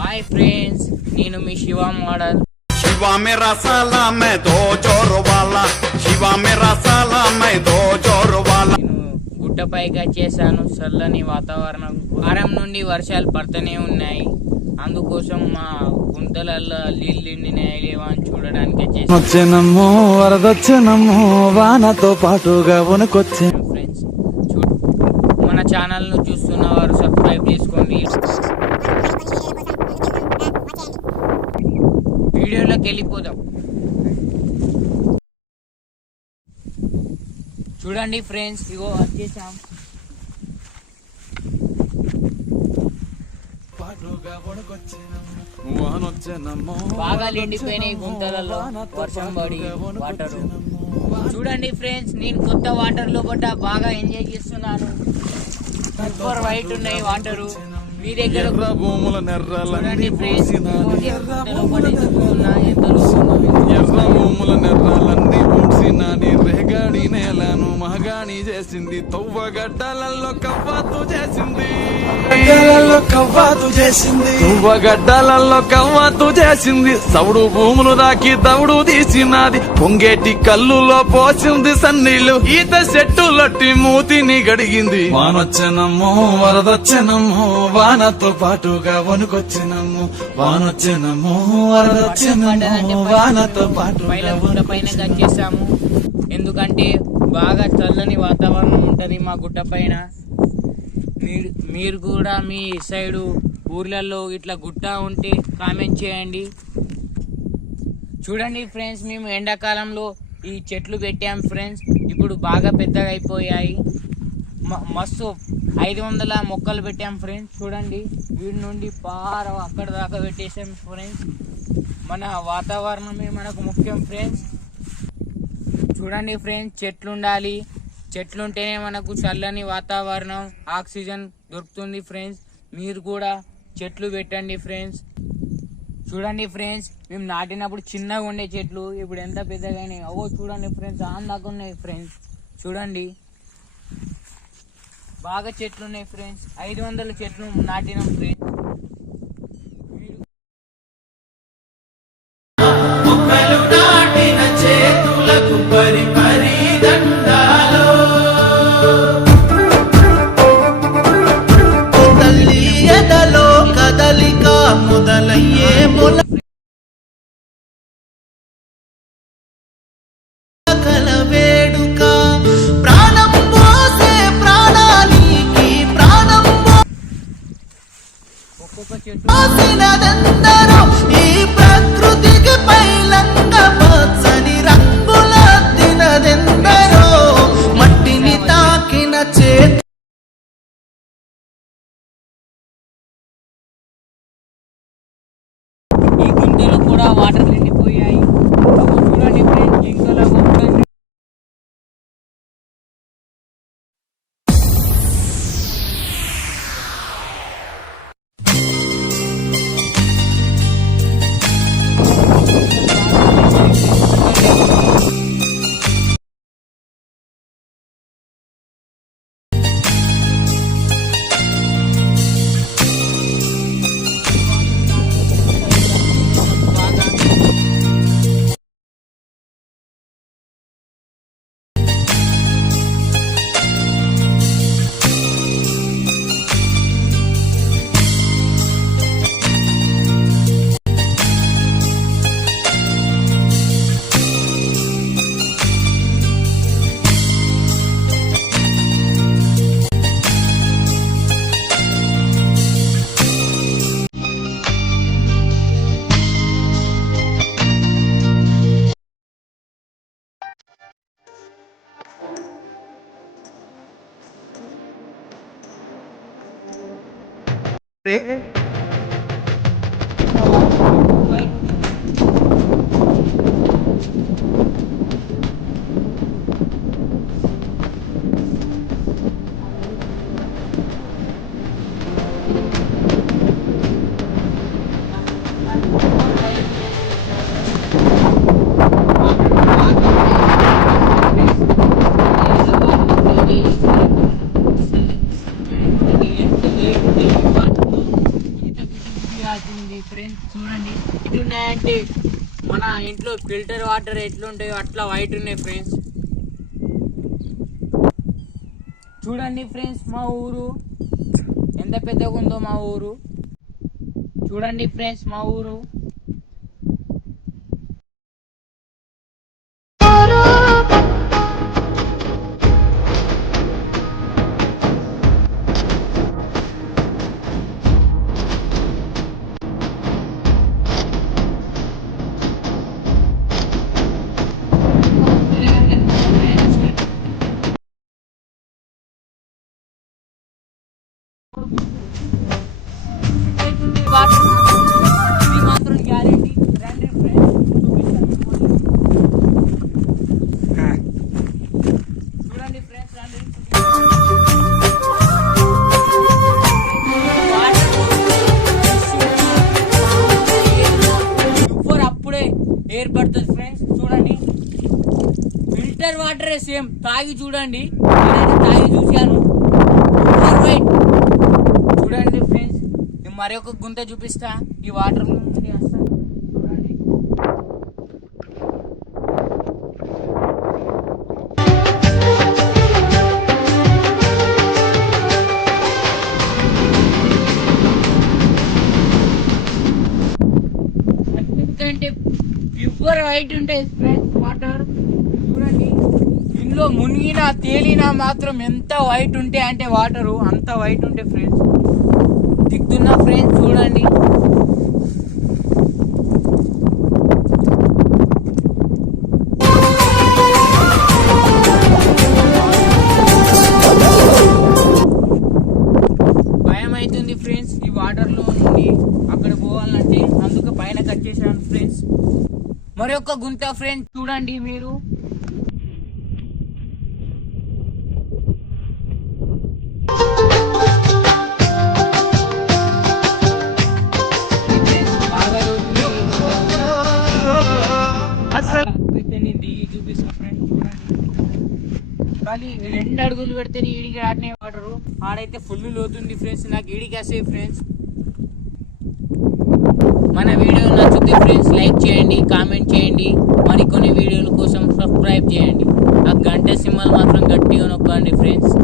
Hi friends, నేను మీ Shiva model. Shiva मेरा साला मैं दो जोर वाला, शिवा मेरा साला मैं दो जोर वाला. నేను గుట్టపైగా చేశాను. చల్లని వాతావరణం, వారం నుండి వర్షాలు పడుతూనే ఉన్నాయి. అందుకోసం మా గుంతలలో నీళ్ళు నిండినాయి లేవా అని చూడడానికి వచ్చేనమ్మో వరదొచ్చేనమ్మో వానతో పాటుగా వణుకొచ్చాను. ఫ్రెండ్స్, మన ఛానల్ ను చూస్తున్న వారు సబ్స్క్రైబ్ చేసుకోండి. వీడియోలోకి వెళ్ళిపోదాం. చూడండి ఫ్రెండ్స్, ఇగో వచ్చేసాం. బాగా ఎండిపోయినాయి గుంతలలో, వర్షం పడి వాటర్. చూడండి ఫ్రెండ్స్, నేను కొత్త వాటర్ లో పడ్డా బాగా ఎంజాయ్ చేస్తున్నాను. సూపర్ వైట్ ఉన్నాయి వాటరు. మీ దగ్గర భూముల చూడండి ఫ్రెండ్స్, ఎర్ర భూముల నెర్రాలన్నీ పూడ్చినాని రేగాడి నేలను మహగాని చేసింది. తవ్వగడ్డలలో కవ్వాతు చేసింది, తువ్వగడ్డలలో కవ్వాతు చేసింది. సౌడు భూములు దాకి దౌడు తీసినది, పొంగేటి కల్లులో పోసింది సన్నీళ్లు. ఈత చెట్టులట్టి మూతిని గడిగింది. వానొచ్చెనమ్మో వరదొచ్చెనమ్మో వానతో పాటుగా వణుకొచ్చెనమ్మో. వానొచ్చెనమ్మో వరదొచ్చెనమ్మో వానతో పాటుగా పైన వచ్చేసాము. ఎందుకంటే బాగా చల్లని వాతావరణం ఉంటది మా గుట్ట పైన. మీరు కూడా మీ సైడు ఊర్లలో ఇట్లా గుట్ట ఉంటే కామెంట్ చేయండి. చూడండి ఫ్రెండ్స్, మేము ఎండాకాలంలో ఈ చెట్లు పెట్టాం ఫ్రెండ్స్. ఇప్పుడు బాగా పెద్దగా అయిపోయాయి. మస్తు 500 మొక్కలు పెట్టాం ఫ్రెండ్స్. చూడండి, వీడి నుండి అక్కడ దాకా పెట్టేసాం ఫ్రెండ్స్. మన వాతావరణమే మనకు ముఖ్యం ఫ్రెండ్స్. చూడండి ఫ్రెండ్స్, చెట్లు ఉండాలి. చెట్లుంటేనే మనకు చల్లని వాతావరణం, ఆక్సిజన్ దొరుకుతుంది ఫ్రెండ్స్. మీరు కూడా చెట్లు పెట్టండి ఫ్రెండ్స్. చూడండి ఫ్రెండ్స్, మేము నాటినప్పుడు చిన్నగా ఉండే చెట్లు ఇప్పుడు ఎంత పెద్దగా అయినాయి. అవో చూడండి ఫ్రెండ్స్, దాకా ఉన్నాయి ఫ్రెండ్స్. చూడండి, బాగా చెట్లు ఉన్నాయి ఫ్రెండ్స్. 500 చెట్లు నాటినాం ఫ్రెండ్స్. మొదలయ్యే మొలకల వేడుక, ప్రాణం పోసే ప్రాణానికి ప్రాణం ఒక్కొక్క చెట్టు పోసినదెందరో ఈ ప్రకృతికి పైలంగ పచ్చని రంగుల తినదెందరో మట్టిని తాకిన చేతి. ఈ గుంతలు కూడా వాటర్ నిండిపోయాయి. చూడండి ఫ్రెండ్స్, జింకల ఇంట్లో ఫిల్టర్ వాటర్ ఎట్లుంటాయో అట్లా వైట్ ఉన్నాయి ఫ్రెండ్స్. చూడండి ఫ్రెండ్స్ మా ఊరు ఎంత పెద్దగా ఉందో. మా ఊరు చూడండి ఫ్రెండ్స్ మా ఊరు. ఇది మాత్రం గ్యారెంటీ. రండి ఫ్రెండ్స్ చూపిస్తాను. చూడండి ఫ్రెండ్స్ రండి. సూపర్ అప్పుడే ఏర్పడుతుంది ఫ్రెండ్స్. చూడండి ఫిల్టర్ వాటరే సేమ్. తాగి చూడండి. నేనైతే తాగి చూశాను. Super white. చూడండి ఫ్రెండ్స్ మరొక గుంత చూపిస్తా. ఈ వాటర్ నుండి వస్తా చూడండి. ఎందుకంటే ప్యూర్ వైట్ ఉంటాయి ఫ్రెండ్స్ వాటర్. చూడండి ఇందులో మునిగినా తేలినా మాత్రం ఎంత వైట్ ఉంటాయి అంటే వాటరు అంత వైట్ ఉంటాయి ఫ్రెండ్స్. దిగుతున్నా ఫ్రెండ్స్ చూడండి. భయం అవుతుంది ఫ్రెండ్స్ ఈ వాటర్లో నుండి అక్కడ పోవాలంటే. అందుకు పైన కట్ చేశాను ఫ్రెండ్స్. మరొక గుంత ఫ్రెండ్స్ చూడండి మీరు. చూపిస్తా ఫ్రెండ్స్ చూడండి. కానీ 2 అడుగులు పెడితే ఈడికి ఆడినే వాటరు. ఆడైతే ఫుల్ లోతుంది ఫ్రెండ్స్. నాకు ఈడికి వస్తాయి ఫ్రెండ్స్. మన వీడియో నచ్చితే ఫ్రెండ్స్ లైక్ చేయండి, కామెంట్ చేయండి. మరికొన్ని వీడియోల కోసం సబ్స్క్రైబ్ చేయండి. ఆ గంట సింబల్ మాత్రం గట్టిగా నొక్కండి ఫ్రెండ్స్.